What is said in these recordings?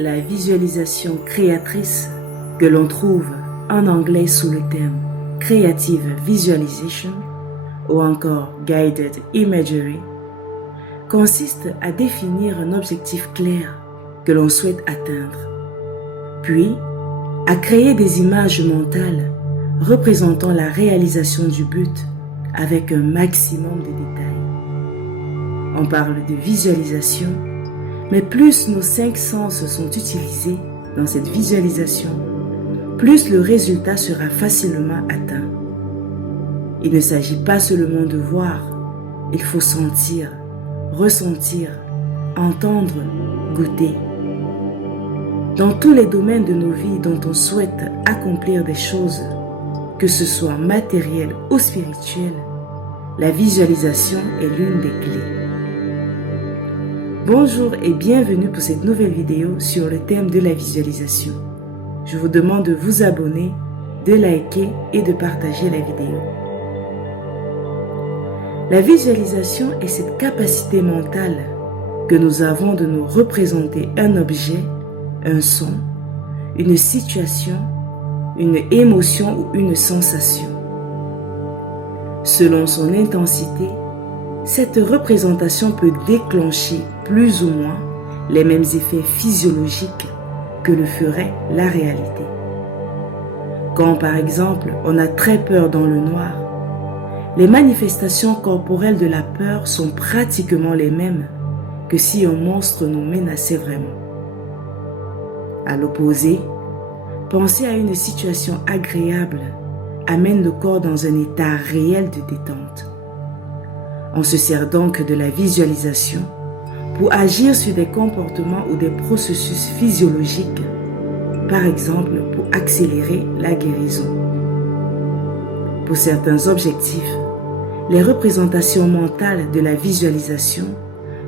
La visualisation créatrice, que l'on trouve en anglais sous le terme Creative Visualization ou encore Guided Imagery, consiste à définir un objectif clair que l'on souhaite atteindre, puis à créer des images mentales représentant la réalisation du but avec un maximum de détails. On parle de visualisation, mais plus nos 5 sens sont utilisés dans cette visualisation, plus le résultat sera facilement atteint. Il ne s'agit pas seulement de voir, il faut sentir, ressentir, entendre, goûter. Dans tous les domaines de nos vies dont on souhaite accomplir des choses, que ce soit matériel ou spirituel, la visualisation est l'une des clés. Bonjour et bienvenue pour cette nouvelle vidéo sur le thème de la visualisation. Je vous demande de vous abonner, de liker et de partager la vidéo. La visualisation est cette capacité mentale que nous avons de nous représenter un objet, un son, une situation, une émotion ou une sensation. Selon son intensité, cette représentation peut déclencher plus ou moins les mêmes effets physiologiques que le ferait la réalité. Quand par exemple on a très peur dans le noir, les manifestations corporelles de la peur sont pratiquement les mêmes que si un monstre nous menaçait vraiment. À l'opposé, penser à une situation agréable amène le corps dans un état réel de détente. On se sert donc de la visualisation pour agir sur des comportements ou des processus physiologiques, par exemple pour accélérer la guérison. Pour certains objectifs, les représentations mentales de la visualisation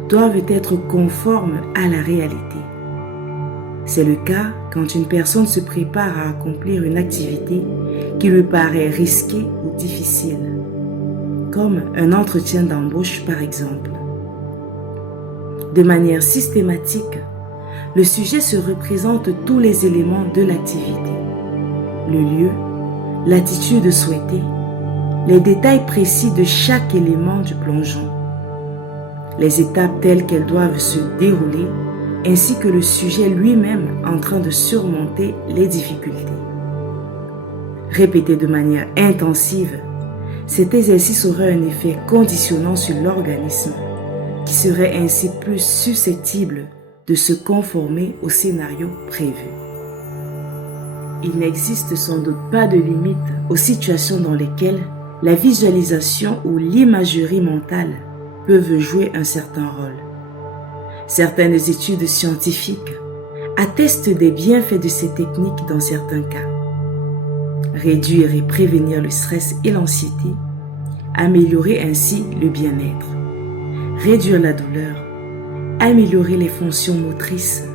doivent être conformes à la réalité. C'est le cas quand une personne se prépare à accomplir une activité qui lui paraît risquée ou difficile, comme un entretien d'embauche par exemple. De manière systématique, le sujet se représente tous les éléments de l'activité, le lieu, l'attitude souhaitée, les détails précis de chaque élément du plongeon, les étapes telles qu'elles doivent se dérouler, ainsi que le sujet lui-même en train de surmonter les difficultés. Répété de manière intensive, cet exercice aurait un effet conditionnant sur l'organisme, qui serait ainsi plus susceptible de se conformer au scénario prévu. Il n'existe sans doute pas de limite aux situations dans lesquelles la visualisation ou l'imagerie mentale peuvent jouer un certain rôle. Certaines études scientifiques attestent des bienfaits de ces techniques dans certains cas. Réduire et prévenir le stress et l'anxiété, améliorer ainsi le bien-être, réduire la douleur, améliorer les fonctions motrices,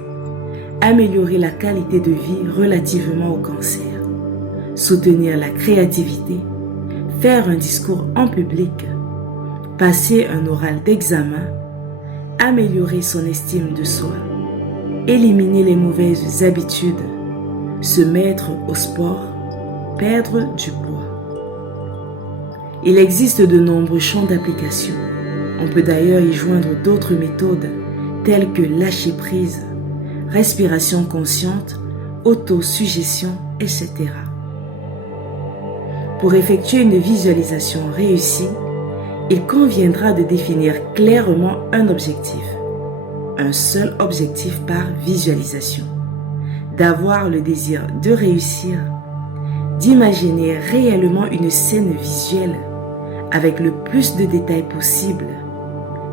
améliorer la qualité de vie relativement au cancer, soutenir la créativité, faire un discours en public, passer un oral d'examen, améliorer son estime de soi, éliminer les mauvaises habitudes, se mettre au sport, perdre du poids. Il existe de nombreux champs d'application. On peut d'ailleurs y joindre d'autres méthodes telles que lâcher prise, respiration consciente, autosuggestion, etc. Pour effectuer une visualisation réussie, il conviendra de définir clairement un objectif, un seul objectif par visualisation, d'avoir le désir de réussir, d'imaginer réellement une scène visuelle avec le plus de détails possible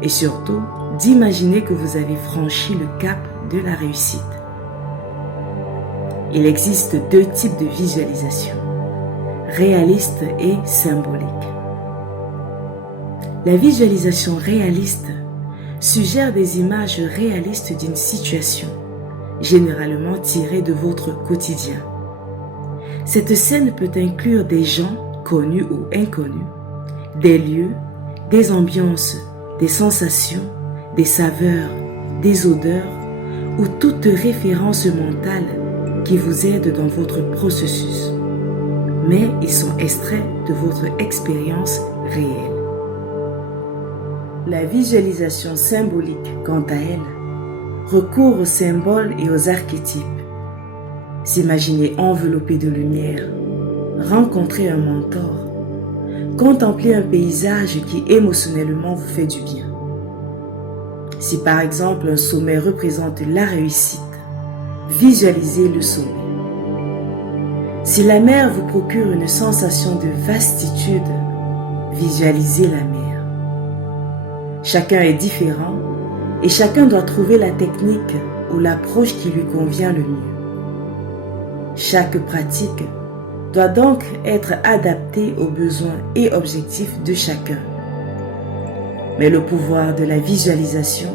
et surtout d'imaginer que vous avez franchi le cap de la réussite. Il existe 2 types de visualisation, réaliste et symbolique. La visualisation réaliste suggère des images réalistes d'une situation, généralement tirées de votre quotidien. Cette scène peut inclure des gens connus ou inconnus, des lieux, des ambiances, des sensations, des saveurs, des odeurs ou toute référence mentale qui vous aide dans votre processus, mais ils sont extraits de votre expérience réelle. La visualisation symbolique, quant à elle, recourt aux symboles et aux archétypes. S'imaginer enveloppé de lumière, rencontrer un mentor, contempler un paysage qui émotionnellement vous fait du bien. Si par exemple un sommet représente la réussite, visualisez le sommet. Si la mer vous procure une sensation de vastitude, visualisez la mer. Chacun est différent et chacun doit trouver la technique ou l'approche qui lui convient le mieux. Chaque pratique doit donc être adaptée aux besoins et objectifs de chacun. Mais le pouvoir de la visualisation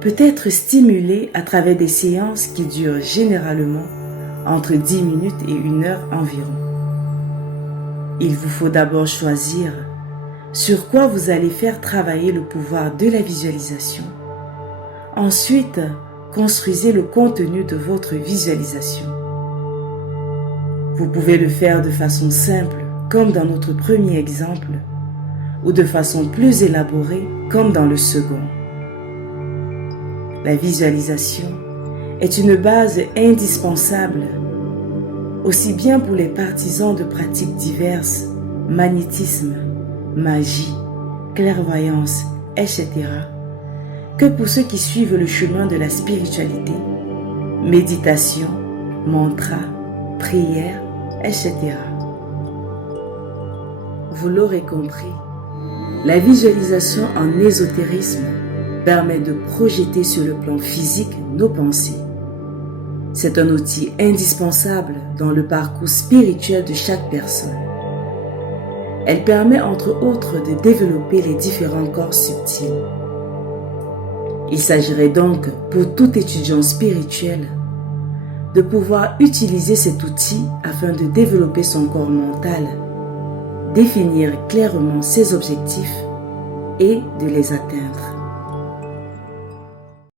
peut être stimulé à travers des séances qui durent généralement entre 10 minutes et 1 heure environ. Il vous faut d'abord choisir sur quoi vous allez faire travailler le pouvoir de la visualisation. Ensuite, construisez le contenu de votre visualisation. Vous pouvez le faire de façon simple, comme dans notre premier exemple, ou de façon plus élaborée, comme dans le second. La visualisation est une base indispensable, aussi bien pour les partisans de pratiques diverses, magnétisme, magie, clairvoyance, etc., que pour ceux qui suivent le chemin de la spiritualité, méditation, mantra, prière, etc. Vous l'aurez compris, la visualisation en ésotérisme permet de projeter sur le plan physique nos pensées. C'est un outil indispensable dans le parcours spirituel de chaque personne. Elle permet entre autres de développer les différents corps subtils. Il s'agirait donc pour tout étudiant spirituel de pouvoir utiliser cet outil afin de développer son corps mental, définir clairement ses objectifs et de les atteindre.